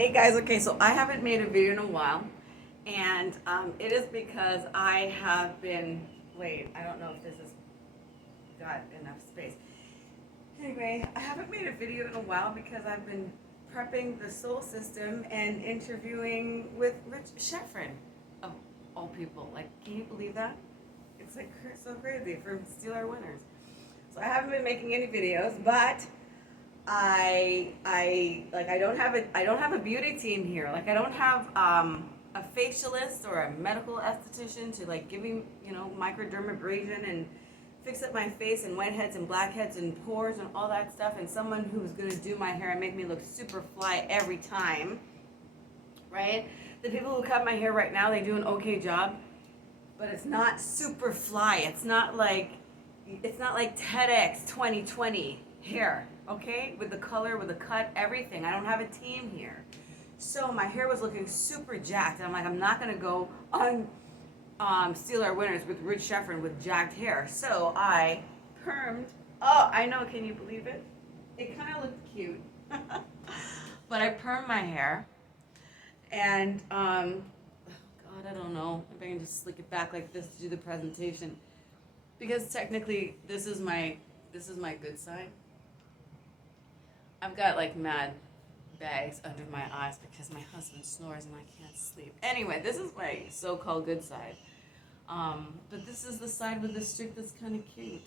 Hey guys, okay, so I haven't made a video in a while, and it is because I have been, wait, I don't know if this has got enough space. Anyway, I haven't made a video in a while because I've been prepping the S.O.L.D system and interviewing with Rich Sheffrin, of all people. Like, can you believe that? It's like so crazy for Steal Our Winners. So I haven't been making any videos, but I don't have a beauty team here. Like I don't have a facialist or a medical esthetician to like give me microdermabrasion and fix up my face and whiteheads and blackheads and pores and all that stuff, and someone who's gonna do my hair and make me look super fly every time, right? The people who cut my hair right now, they do an okay job, but it's not super fly. It's not like TEDx 2020 hair, okay? With the color, with the cut, everything. I don't have a team here. So my hair was looking super jacked. And I'm like, I'm not gonna go on Steal Our Winners with Rich Sheffrin with jacked hair. So I permed. Oh, I know, can you believe it? It kind of looked cute. But I permed my hair. And, God, I don't know. Maybe I can just slick it back like this to do the presentation. Because technically, this is my good side. I've got like mad bags under my eyes because my husband snores and I can't sleep. Anyway, this is my so-called good side. But this is the side with the streak that's kind of cute.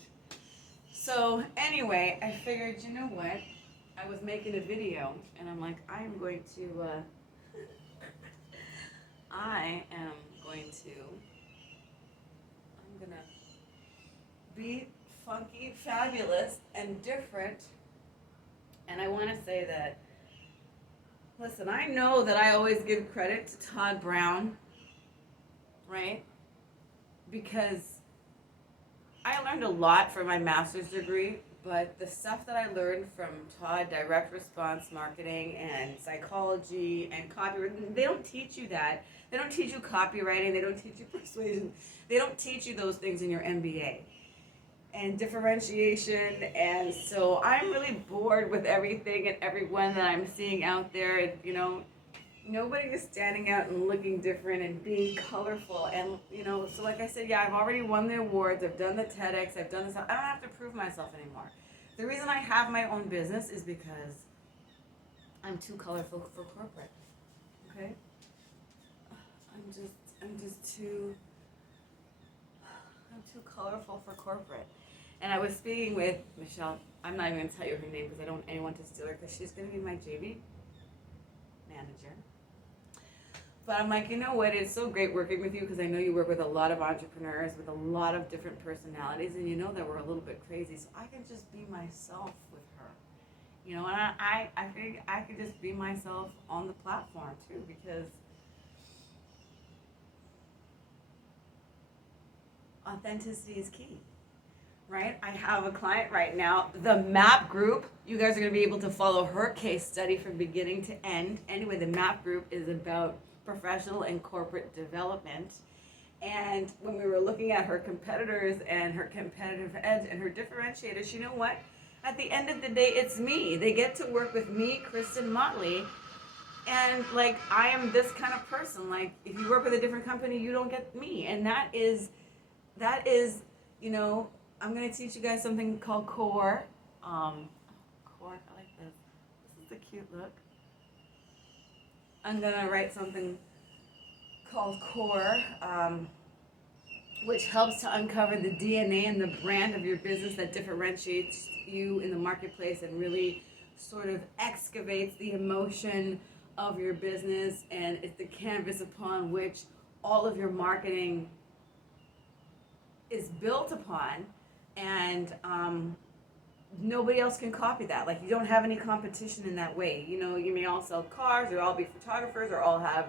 So anyway, I figured, you know what? I was making a video and I'm like, I'm gonna be funky, fabulous, and different. And I want to say that, listen, I know that I always give credit to Todd Brown, right? Because I learned a lot from my master's degree, but the stuff that I learned from Todd, direct response marketing and psychology and copywriting, they don't teach you that. They don't teach you copywriting. They don't teach you persuasion. They don't teach you those things in your MBA. And differentiation, and so I'm really bored with everything and everyone that I'm seeing out there. And, nobody is standing out and looking different and being colorful. And so like I said, yeah, I've already won the awards. I've done the TEDx. I've done this. I don't have to prove myself anymore. The reason I have my own business is because I'm too colorful for corporate. Okay, I'm too colorful for corporate. And I was speaking with Michelle. I'm not even going to tell you her name because I don't want anyone to steal her because she's going to be my JV manager. But I'm like, you know what? It's so great working with you because I know you work with a lot of entrepreneurs with a lot of different personalities, and you know that we're a little bit crazy. So I can just be myself with her. And I think I could just be myself on the platform too, because authenticity is key. Right? I have a client right now, the MAP group. You guys are going to be able to follow her case study from beginning to end. Anyway, the MAP group is about professional and corporate development. And when we were looking at her competitors and her competitive edge and her differentiators, you know what? At the end of the day, it's me. They get to work with me, Kristen Motley. And like, I am this kind of person. Like, if you work with a different company, you don't get me. And that is, I'm going to teach you guys something called core. Core, I like this. This is a cute look. I'm going to write something called core, which helps to uncover the DNA and the brand of your business that differentiates you in the marketplace and really sort of excavates the emotion of your business, and it's the canvas upon which all of your marketing is built upon. And nobody else can copy that. Like, you don't have any competition in that way. You may all sell cars, or all be photographers, or all have,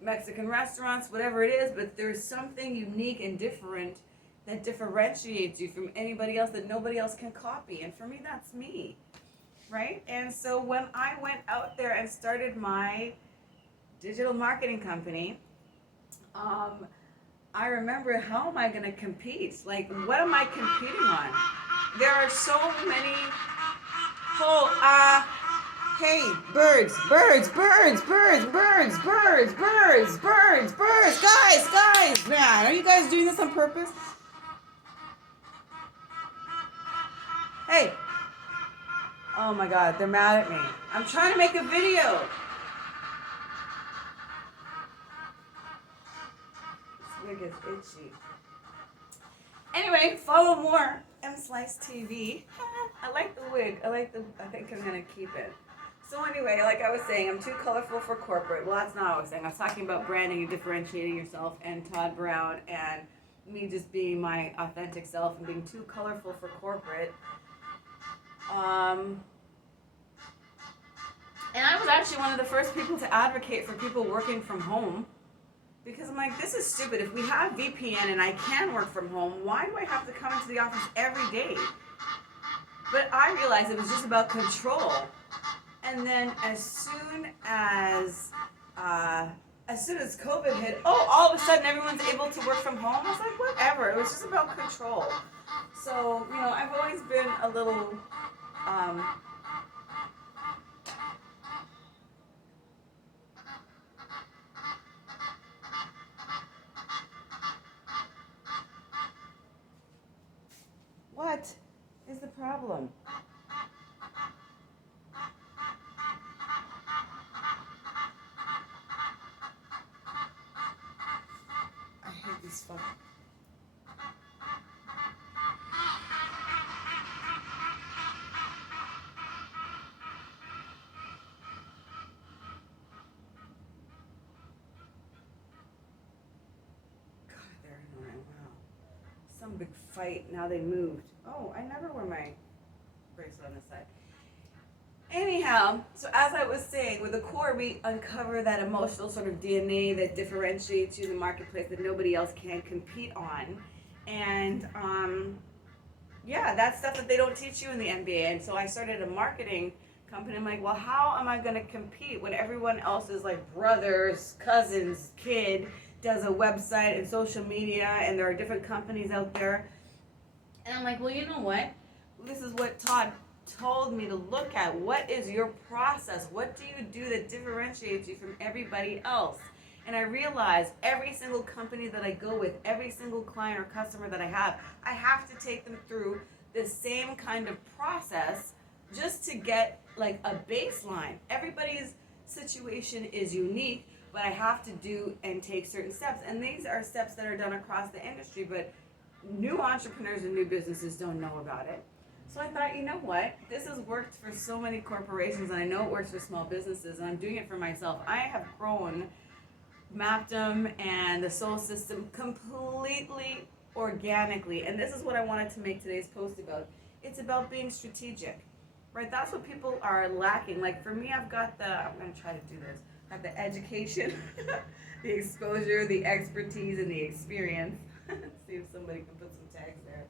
Mexican restaurants, whatever it is, but there's something unique and different that differentiates you from anybody else that nobody else can copy. And for me, that's me, right? And so when I went out there and started my digital marketing company, I remember, how am I going to compete? Like, what am I competing on? There are so many Hey, birds, birds, birds, birds, birds, birds, birds, birds, birds. Guys, man, are you guys doing this on purpose? Hey. Oh my God, they're mad at me. I'm trying to make a video. This wig is itchy. Anyway, follow more M-Slice TV. I like the wig. I think I'm gonna keep it. So anyway, like I was saying, I'm too colorful for corporate. Well, that's not what I was saying. I was talking about branding and differentiating yourself, and Todd Brown, and me just being my authentic self and being too colorful for corporate. And I was actually one of the first people to advocate for people working from home. Because I'm like, this is stupid. If we have VPN and I can work from home, why do I have to come into the office every day? But I realized it was just about control. And then as soon as COVID hit, all of a sudden everyone's able to work from home. I was like, whatever. It was just about control. So, I've always been a little, what is the problem? I hate these fucking... God, they're annoying. Wow. Some big fight. Now they moved. Oh, I never wear my bracelet on the side. Anyhow, so as I was saying, with the core, we uncover that emotional sort of DNA that differentiates you in the marketplace that nobody else can compete on. And that's stuff that they don't teach you in the MBA. And so I started a marketing company. I'm like, well, how am I going to compete when everyone else's like brothers, cousins, kid does a website and social media, and there are different companies out there? And I'm like, well, you know what? This is what Todd told me to look at. What is your process? What do you do that differentiates you from everybody else? And I realized every single company that I go with, every single client or customer that I have to take them through the same kind of process just to get like a baseline. Everybody's situation is unique, but I have to do and take certain steps. And these are steps that are done across the industry, but new entrepreneurs and new businesses don't know about it. So I thought, you know what? This has worked for so many corporations, and I know it works for small businesses, and I'm doing it for myself. I have grown Mapdom and the S.O.L.D system completely organically, and this is what I wanted to make today's post about. It's about being strategic, right? That's what people are lacking. Like for me, I'm going to try to do this. I have the education, the exposure, the expertise, and the experience. See if somebody can put some tags there.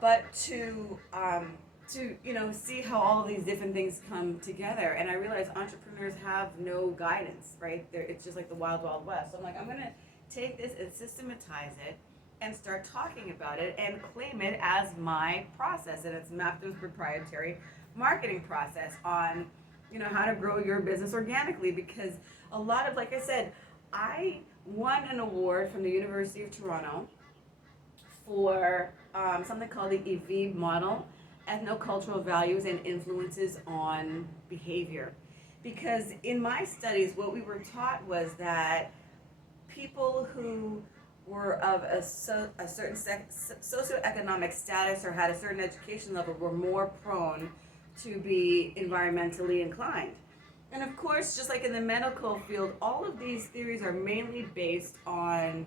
But to see how all of these different things come together, and I realize entrepreneurs have no guidance, right? It's just like the wild, wild west. So I'm like, I'm gonna take this and systematize it and start talking about it and claim it as my process, and it's Mapdom's proprietary marketing process on how to grow your business organically. Because a lot of, like I said, I won an award from the University of Toronto for something called the EV model, ethnocultural values and influences on behavior. Because in my studies, what we were taught was that people who were of a certain socioeconomic status or had a certain education level were more prone to be environmentally inclined. And of course, just like in the medical field, all of these theories are mainly based on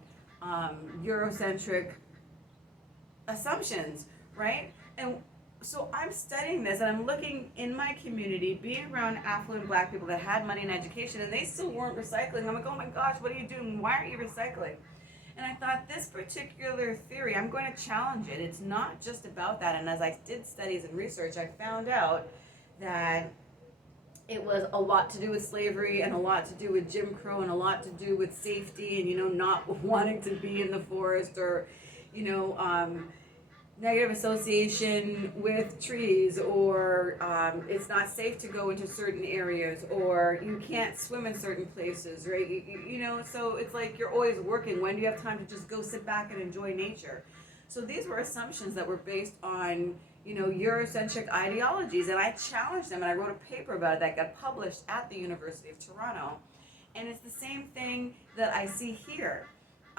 Eurocentric assumptions, right? And so I'm studying this, and I'm looking in my community, being around affluent Black people that had money and education, and they still weren't recycling. I'm like, oh my gosh, what are you doing? Why aren't you recycling? And I thought, this particular theory, I'm going to challenge it. It's not just about that. And as I did studies and research, I found out that it was a lot to do with slavery, and a lot to do with Jim Crow, and a lot to do with safety, and not wanting to be in the forest, or negative association with trees, or it's not safe to go into certain areas, or you can't swim in certain places, right? You know, so it's like you're always working. When do you have time to just go sit back and enjoy nature? So these were assumptions that were based on, you know, Eurocentric ideologies, and I challenged them, and I wrote a paper about it that got published at the University of Toronto. And it's the same thing that I see here.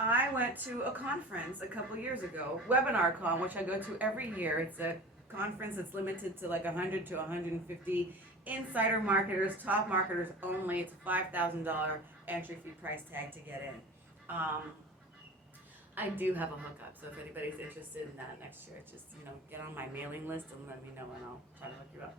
I went to a conference a couple years ago, WebinarCon, which I go to every year. It's a conference that's limited to like 100 to 150 insider marketers, top marketers only. It's a $5,000 entry fee price tag to get in. I do have a hookup, so if anybody's interested in that next year, just, you know, get on my mailing list and let me know, and I'll try to hook you up.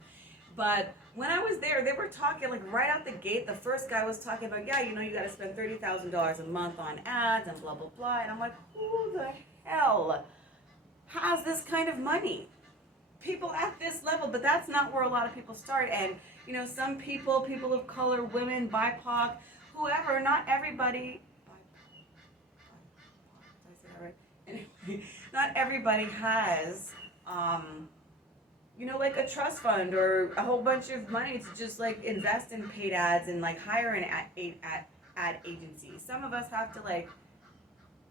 But when I was there, they were talking, like, right out the gate. The first guy was talking about, yeah, you know, you got to spend $30,000 a month on ads and blah, blah, blah. And I'm like, who the hell has this kind of money? People at this level, but that's not where a lot of people start. And, you know, some people, people of color, women, BIPOC, whoever, not everybody, did I say that right? Anyway, not everybody has, you know, like a trust fund or a whole bunch of money to just like invest in paid ads and like hire an ad agency. Some of us have to like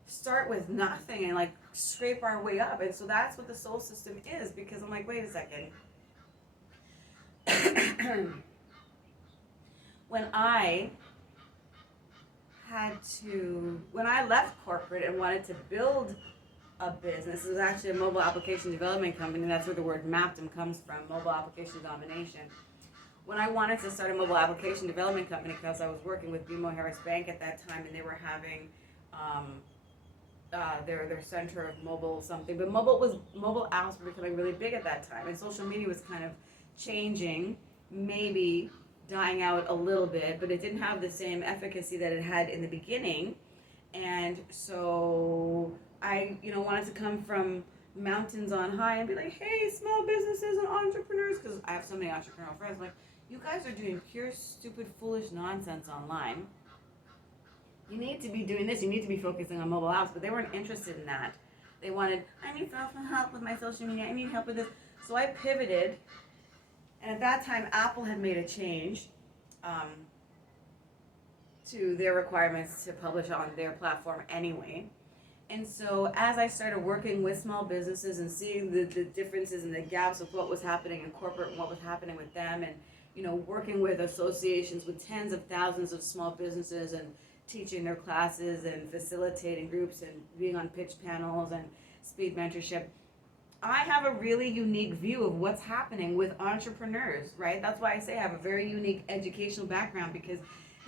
start with nothing and like scrape our way up. And so that's what the S.O.L.D system is, because I'm like, wait a second. When I left corporate and wanted to build a business. It was actually a mobile application development company. That's where the word Maptum comes from, mobile application domination. When I wanted to start a mobile application development company, because I was working with BMO Harris Bank at that time, and they were having their center of mobile something, but mobile apps were becoming really big at that time, and social media was kind of changing, maybe dying out a little bit, but it didn't have the same efficacy that it had in the beginning. And so I, you know, wanted to come from mountains on high and be like, hey, small businesses and entrepreneurs, because I have so many entrepreneurial friends, like, you guys are doing pure, stupid, foolish nonsense online. You need to be doing this. You need to be focusing on mobile apps. But they weren't interested in that. They wanted, I need help with my social media. I need help with this. So I pivoted. And at that time, Apple had made a change to their requirements to publish on their platform anyway. And so as I started working with small businesses and seeing the differences and the gaps of what was happening in corporate and what was happening with them, and, you know, working with associations with tens of thousands of small businesses and teaching their classes and facilitating groups and being on pitch panels and speed mentorship, I have a really unique view of what's happening with entrepreneurs, right? That's why I say I have a very unique educational background, because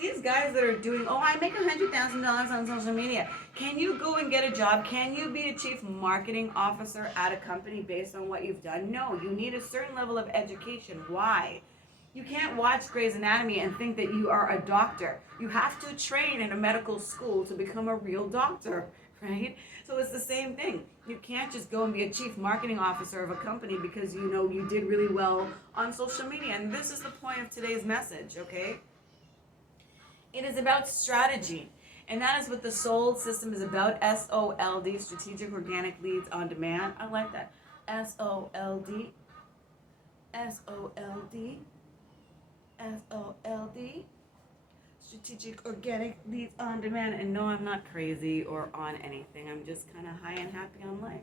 these guys that are doing, oh, I make $100,000 on social media. Can you go and get a job? Can you be a chief marketing officer at a company based on what you've done? No, you need a certain level of education. Why? You can't watch Grey's Anatomy and think that you are a doctor. You have to train in a medical school to become a real doctor, right? So it's the same thing. You can't just go and be a chief marketing officer of a company because you know you did really well on social media. And this is the point of today's message, okay? It is about strategy. And that is what the S.O.L.D system is about. S-O.L.D, Strategic Organic Leads on Demand. I like that. S-O.L.D. S-O.L.D. S-O.L.D. Strategic Organic Leads on Demand. And no, I'm not crazy or on anything. I'm just kind of high and happy on life.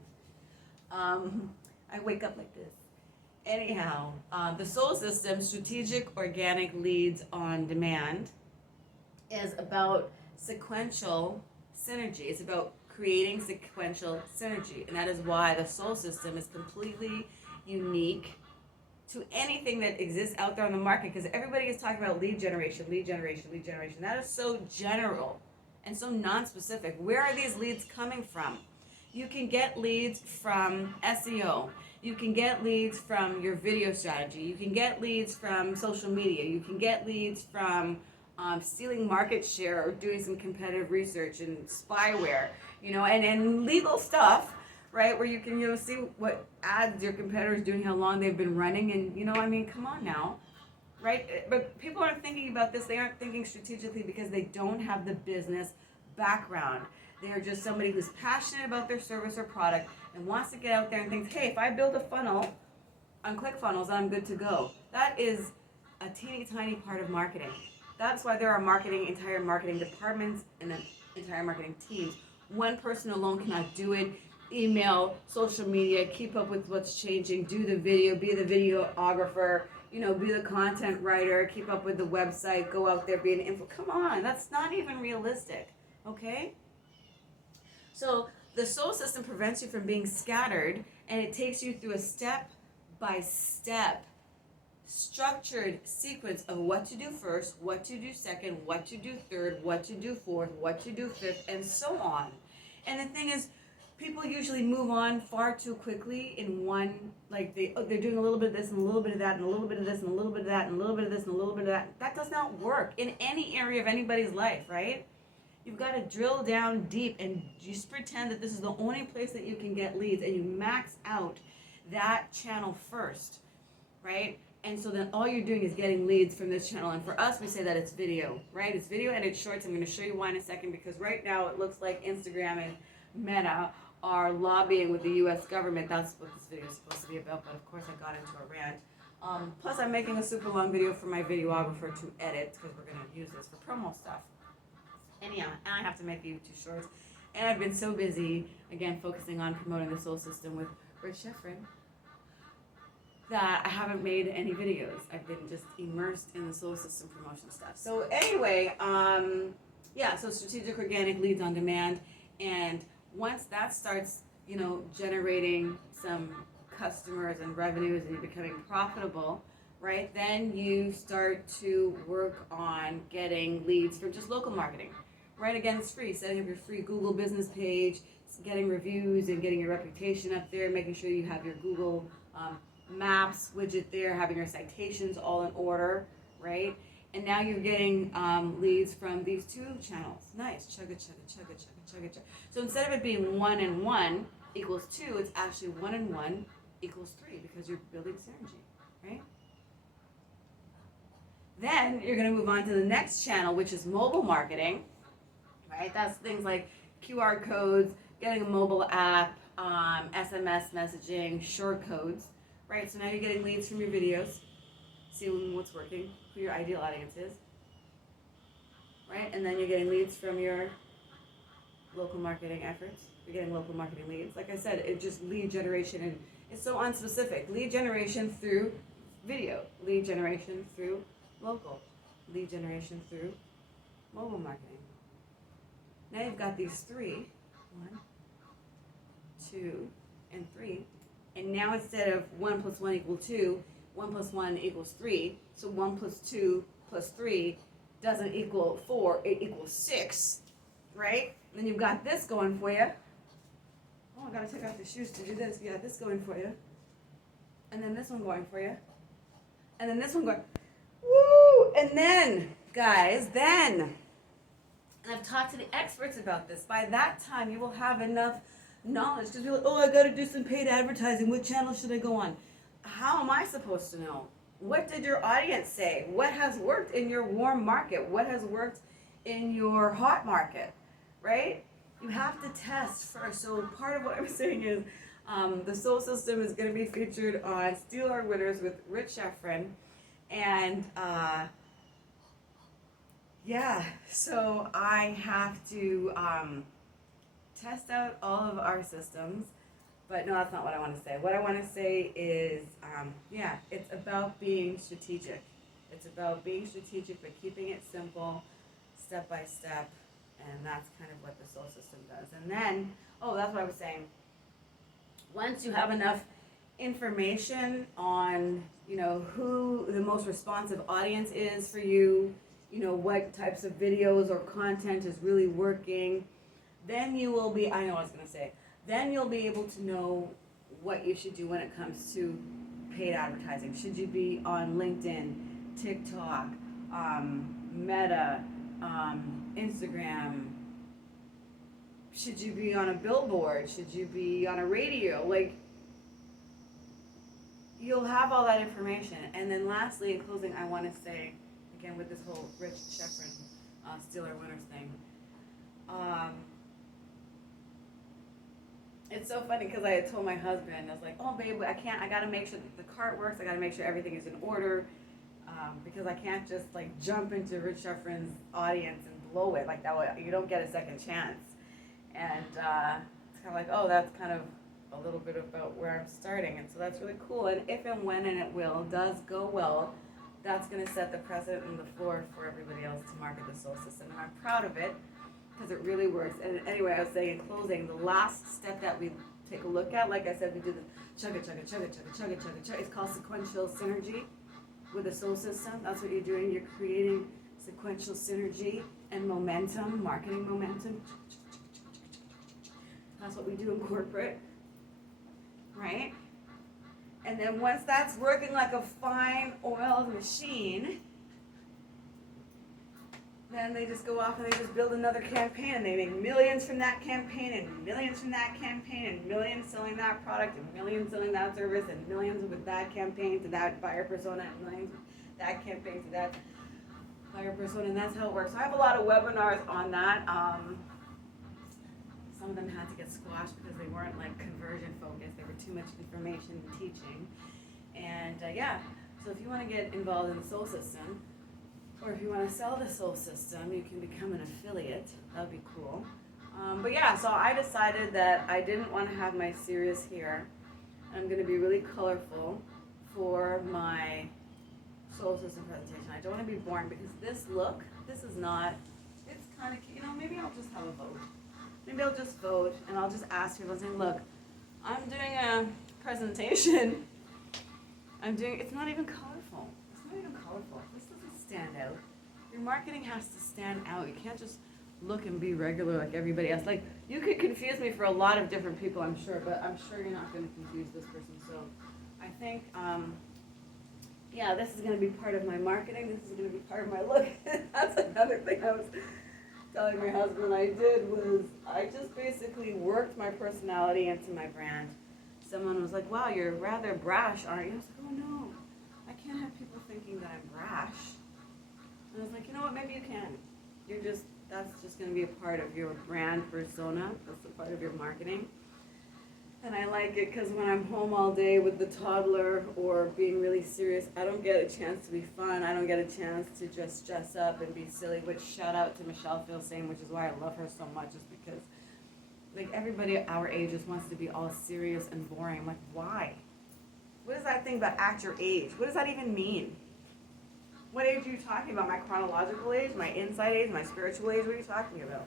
I wake up like this. Anyhow, the S.O.L.D system, Strategic Organic Leads on Demand, is about sequential synergy. It's about creating sequential synergy. And that is why the S.O.L.D system is completely unique to anything that exists out there on the market, because everybody is talking about lead generation, lead generation, lead generation. That is so general and so non-specific. Where are these leads coming from? You can get leads from SEO. You can get leads from your video strategy. You can get leads from social media. You can get leads from stealing market share or doing some competitive research and spyware, you know, and legal stuff, right? Where you can, you know, see what ads your competitors doing, how long they've been running, and, you know, I mean, come on now, right? But people aren't thinking about this. They aren't thinking strategically because they don't have the business background. They are just somebody who's passionate about their service or product and wants to get out there and thinks, hey, if I build a funnel on ClickFunnels, I'm good to go. That is a teeny tiny part of marketing. That's why there are entire marketing departments and entire marketing teams. One person alone cannot do it. Email, social media, keep up with what's changing, do the video, be the videographer, be the content writer, keep up with the website, go out there, be an info. Come on, that's not even realistic, okay? So the S.O.L.D system prevents you from being scattered, and it takes you through a step-by-step structured sequence of what to do first, what to do second, what to do third, what to do fourth, what to do fifth, and so on. And the thing is, people usually move on far too quickly in one, like they're doing a little bit of this and a little bit of that and a little bit of this and a little bit of that and a little bit of this and a little bit of that. That does not work in any area of anybody's life, right? You've got to drill down deep and just pretend that this is the only place that you can get leads, and you max out that channel first, right? And so then all you're doing is getting leads from this channel. And for us, we say that it's video, right? It's video and it's shorts. I'm going to show you why in a second, because right now it looks like Instagram and Meta are lobbying with the U.S. government. That's what this video is supposed to be about, but of course I got into a rant. Plus I'm making a super long video for my videographer to edit, because we're going to use this for promo stuff. Anyhow, and I have to make YouTube shorts. And I've been so busy, again, focusing on promoting the S.O.L.D system with Rich Sheffrin, that I haven't made any videos. I've been just immersed in the S.O.L.D system promotion stuff. So anyway, so strategic organic leads on demand. And once that starts, generating some customers and revenues and you're becoming profitable, right, then you start to work on getting leads from just local marketing, right? Again, it's free. Setting up your free Google business page, getting reviews and getting your reputation up there, making sure you have your Google Maps widget there, having your citations all in order, right? And now you're getting leads from these two channels. Nice. Chugga, chugga, chugga, chugga, chugga, chugga. So instead of it being 1 and 1 equals 2, it's actually 1 and 1 equals 3, because you're building synergy, right? Then you're going to move on to the next channel, which is mobile marketing, right? That's things like QR codes, getting a mobile app, SMS messaging, short codes, right? So now you're getting leads from your videos, seeing what's working, who your ideal audience is, right? And then you're getting leads from your local marketing efforts. You're getting local marketing leads. Like I said, it's just lead generation, and it's so unspecific. Lead generation through video, lead generation through local, lead generation through mobile marketing. Now you've got these 3, 1, 2, and 3, and now instead of 1 plus 1 equals 2, 1 plus 1 equals 3, so 1 plus 2 plus 3 doesn't equal 4, it equals 6, right? And then you've got this going for you. Oh, I gotta take off the shoes to do this. You got this going for you. And then this one going for you. And then this one going, woo! And then, guys, and I've talked to the experts about this, by that time you will have enough knowledge, because you're like, oh, I gotta do some paid advertising. What channel should I go on? How am I supposed to know? What did your audience say? What has worked in your warm market? What has worked in your hot market, right? You have to test first. So part of what I'm saying is the S.O.L.D system is going to be featured on Steal Our Winners with Rich Sheffrin. And so I have to test out all of our systems. But no, that's not what I want to say. What I want to say is, it's about being strategic. It's about being strategic, but keeping it simple, step by step, and that's kind of what the S.O.L.D system does. And then, that's what I was saying. Once you have enough information on, who the most responsive audience is for you, what types of videos or content is really working, then you will be, then you'll be able to know what you should do when it comes to paid advertising. Should you be on LinkedIn, TikTok, Meta, Instagram? Should you be on a billboard? Should you be on a radio? You'll have all that information. And then lastly, in closing, I want to say, again, with this whole Rich Sheffrin Steal Our Winners thing, It's so funny because I had told my husband, I was like, oh, babe, I gotta make sure that the cart works. I gotta make sure everything is in order. Because I can't just like jump into Rich Sheffrin's audience and blow it like that. You don't get a second chance. And it's kind of like, oh, that's kind of a little bit about where I'm starting. And so that's really cool. And if and when and it will does go well, that's going to set the precedent and the floor for everybody else to market the S.O.L.D system. And I'm proud of it because it really works. And anyway, I was saying in closing, the last step that we take a look at, like I said, we do the chugga chugga chugga chugga chugga chugga chugga. It's called sequential synergy with the S.O.L.D system. That's what you're doing. You're creating sequential synergy and momentum, marketing momentum. That's what we do in corporate, right? And then once that's working like a fine oiled machine, then they just go off and they just build another campaign and they make millions from that campaign and millions from that campaign and millions selling that product and millions selling that service and millions with that campaign to that buyer persona and millions with that campaign to that buyer persona, and that's how it works. So I have a lot of webinars on that. Some of them had to get squashed because they weren't like conversion focused. They were too much information and teaching. And yeah, so if you want to get involved in the S.O.L.D system, or if you want to sell the S.O.L.D system, you can become an affiliate. That would be cool. But yeah, so I decided that I didn't want to have my series here. I'm going to be really colorful for my S.O.L.D system presentation. I don't want to be boring because this look, this is not, it's kind of, maybe I'll just have a vote. Maybe I'll just vote and I'll just ask people and say, look, I'm doing a presentation. It's not even colorful. It's not even colorful. This doesn't stand out. Your marketing has to stand out. You can't just look and be regular like everybody else. Like, you could confuse me for a lot of different people, I'm sure, but I'm sure you're not going to confuse this person. So I think, yeah, this is going to be part of my marketing. This is going to be part of my look. That's another thing I was telling my husband I did was I just basically worked my personality into my brand. Someone was like, wow, you're rather brash, aren't you? I was like, oh no, I can't have people thinking that I'm brash. And I was like, you know what, maybe you can. That's just going to be a part of your brand persona. That's a part of your marketing. And I like it because when I'm home all day with the toddler or being really serious, I don't get a chance to be fun. I don't get a chance to just dress up and be silly, which shout out to Michelle Filsaime, which is why I love her so much, is because like everybody our age just wants to be all serious and boring. I'm like, why? What is that thing about at your age? What does that even mean? What age are you talking about? My chronological age? My inside age? My spiritual age? What are you talking about?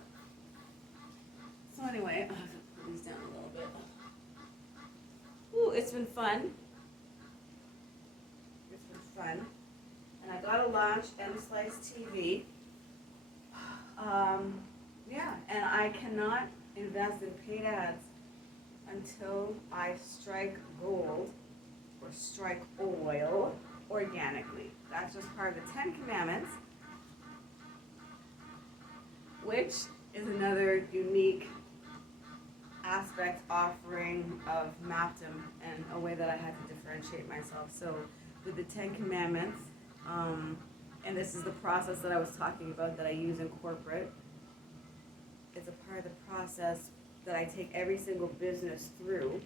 So anyway, I'll have to put these down a little bit. Ooh, it's been fun. It's been fun. And I got to launch M-Slice TV. Yeah, and I cannot invest in paid ads until I strike gold or strike oil organically. That's just part of the 10 Commandments, which is another unique aspect offering of Maptum and a way that I had to differentiate myself. So with the 10 Commandments, and this is the process that I was talking about that I use in corporate, it's a part of the process that I take every single business through,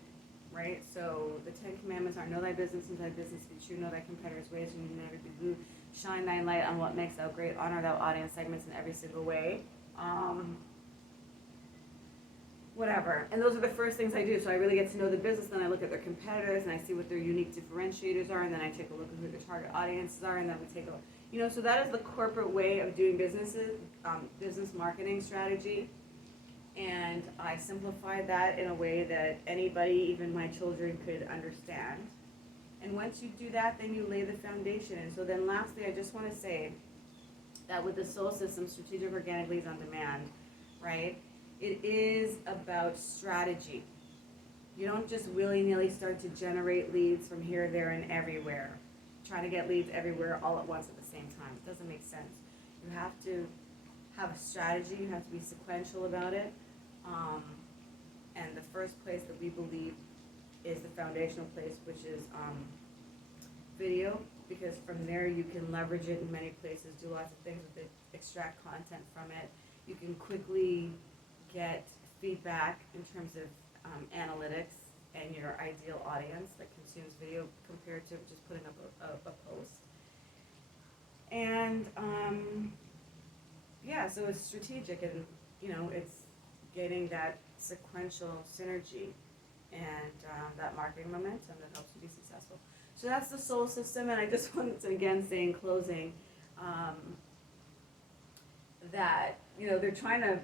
right? So the 10 Commandments are know thy business and thy business be true, know thy competitors' ways, and you never be blue, shine thy light on what makes thou great, honor thou audience segments in every single way. Whatever. And those are the first things I do. So I really get to know the business, then I look at their competitors and I see what their unique differentiators are, and then I take a look at who their target audiences are, and then we take a, so that is the corporate way of doing businesses, business marketing strategy. And I simplified that in a way that anybody, even my children, could understand. And once you do that, then you lay the foundation. And so then lastly, I just want to say that with the S.O.L.D system, strategic organic leads on demand, right? It is about strategy. You don't just willy-nilly start to generate leads from here, there, and everywhere. Trying to get leads everywhere all at once at the same time. It doesn't make sense. You have to have a strategy. You have to be sequential about it. And the first place that we believe is the foundational place, which is video, because from there you can leverage it in many places, do lots of things with it, extract content from it. You can quickly get feedback in terms of analytics and your ideal audience that consumes video compared to just putting up a post. And yeah, so it's strategic, and it's getting that sequential synergy and that marketing momentum that helps you be successful. So that's the S.O.L.D system, and I just wanted to again say in closing um, that they're trying to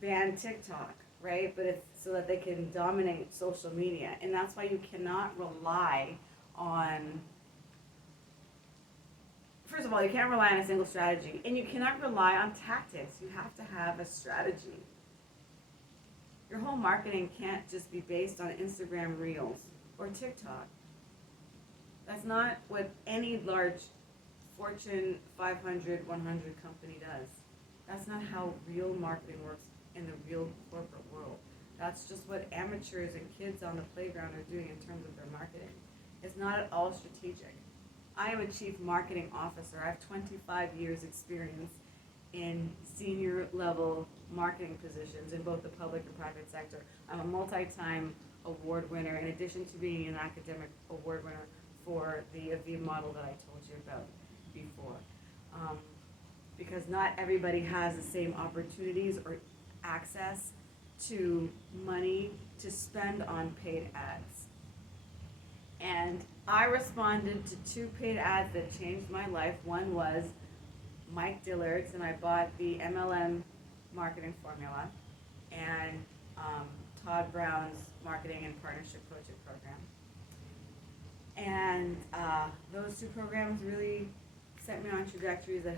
ban TikTok, right? But it's so that they can dominate social media, and that's why you cannot rely on. First of all, you can't rely on a single strategy, and you cannot rely on tactics. You have to have a strategy. Your whole marketing can't just be based on Instagram Reels or TikTok. That's not what any large Fortune 500, 100 company does. That's not how real marketing works in the real corporate world. That's just what amateurs and kids on the playground are doing in terms of their marketing. It's not at all strategic. I am a chief marketing officer. I have 25 years experience in senior level marketing positions in both the public and private sector. I'm a multi-time award winner, in addition to being an academic award winner for the AVIV model that I told you about before. Because not everybody has the same opportunities or access to money to spend on paid ads. And I responded to 2 paid ads that changed my life. One was Mike Dillard's, and I bought the MLM marketing formula, and Todd Brown's marketing and partnership coaching program. And those 2 programs really set me on trajectories that